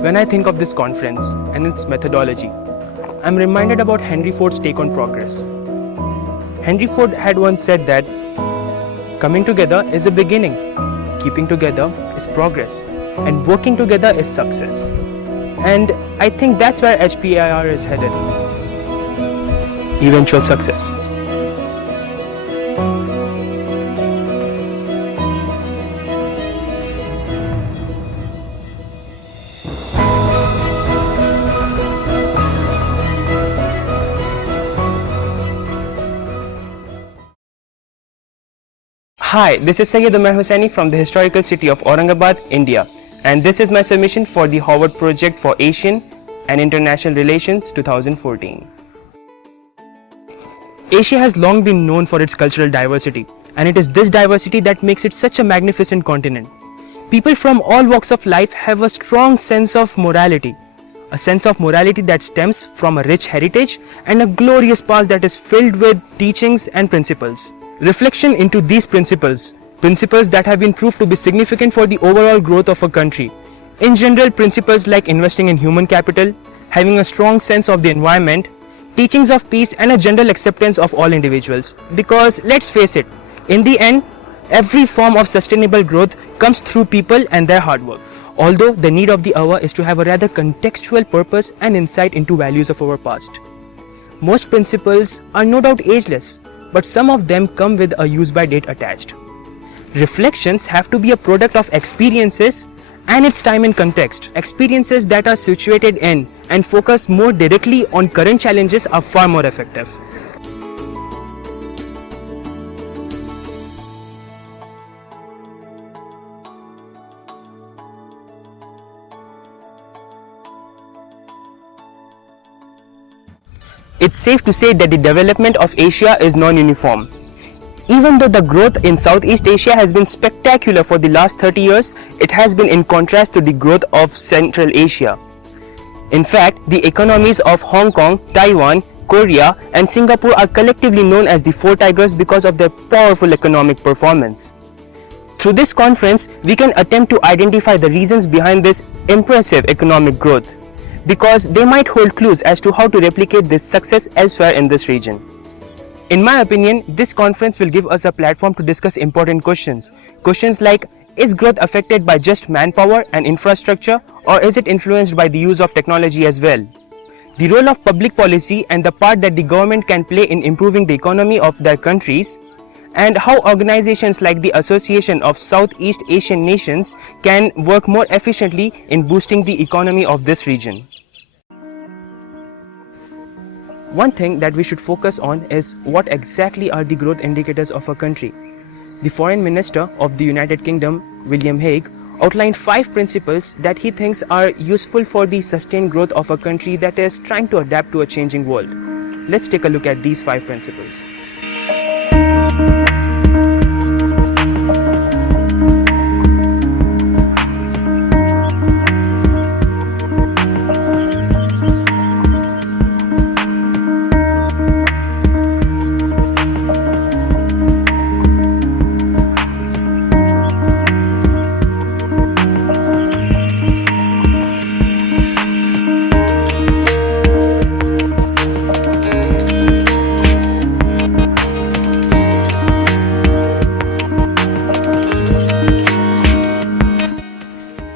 When I think of this conference and its methodology, I'm reminded about Henry Ford's take on progress. Henry Ford had once said that coming together is a beginning, keeping together is progress, and working together is success. And I think that's where HPAIR is headed. Eventual success. Hi, this is Syed Umar Hussaini from the historical city of Aurangabad, India, and this is my submission for the Harvard Project for Asian and International Relations 2014. Asia has long been known for its cultural diversity, and it is this diversity that makes it such a magnificent continent. People from all walks of life have a strong sense of morality, a sense of morality that stems from a rich heritage and a glorious past that is filled with teachings and principles. Reflection into these principles that have been proved to be significant for the overall growth of a country. In general, principles like investing in human capital, having a strong sense of the environment, teachings of peace, and a general acceptance of all individuals. Because let's face it, in the end, every form of sustainable growth comes through people and their hard work. Although the need of the hour is to have a rather contextual purpose and insight into values of our past. Most principles are no doubt ageless, but some of them come with a use-by date attached. Reflections have to be a product of experiences and its time and context. Experiences that are situated in and focus more directly on current challenges are far more effective. It's safe to say that the development of Asia is non-uniform. Even though the growth in Southeast Asia has been spectacular for the last 30 years, it has been in contrast to the growth of Central Asia. In fact, the economies of Hong Kong, Taiwan, Korea, and Singapore are collectively known as the Four Tigers because of their powerful economic performance. Through this conference, we can attempt to identify the reasons behind this impressive economic growth, because they might hold clues as to how to replicate this success elsewhere in this region. In my opinion, this conference will give us a platform to discuss important questions. Questions like, is growth affected by just manpower and infrastructure, or is it influenced by the use of technology as well? The role of public policy and the part that the government can play in improving the economy of their countries, and how organizations like the Association of Southeast Asian Nations can work more efficiently in boosting the economy of this region. One thing that we should focus on is what exactly are the growth indicators of a country. The Foreign Minister of the United Kingdom, William Hague, outlined 5 principles that he thinks are useful for the sustained growth of a country that is trying to adapt to a changing world. Let's take a look at these 5 principles.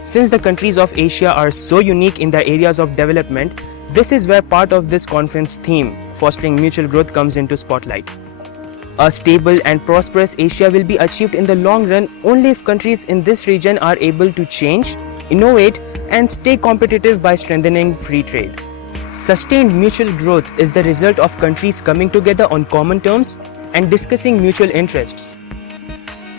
Since the countries of Asia are so unique in their areas of development, this is where part of this conference theme, fostering mutual growth, comes into spotlight. A stable and prosperous Asia will be achieved in the long run only if countries in this region are able to change, innovate, and stay competitive by strengthening free trade. Sustained mutual growth is the result of countries coming together on common terms and discussing mutual interests.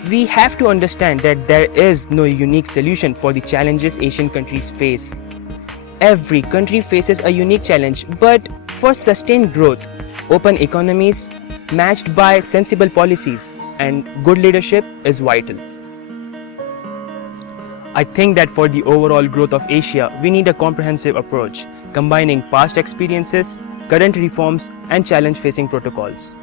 We have to understand that there is no unique solution for the challenges Asian countries face. Every country faces a unique challenge, but for sustained growth, open economies matched by sensible policies and good leadership is vital. I think that for the overall growth of Asia, we need a comprehensive approach, combining past experiences, current reforms, and challenge-facing protocols.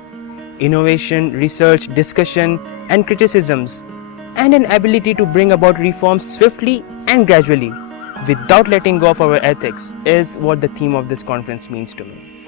Innovation, research, discussion, and criticisms and an ability to bring about reforms swiftly and gradually without letting go of our ethics is what the theme of this conference means to me.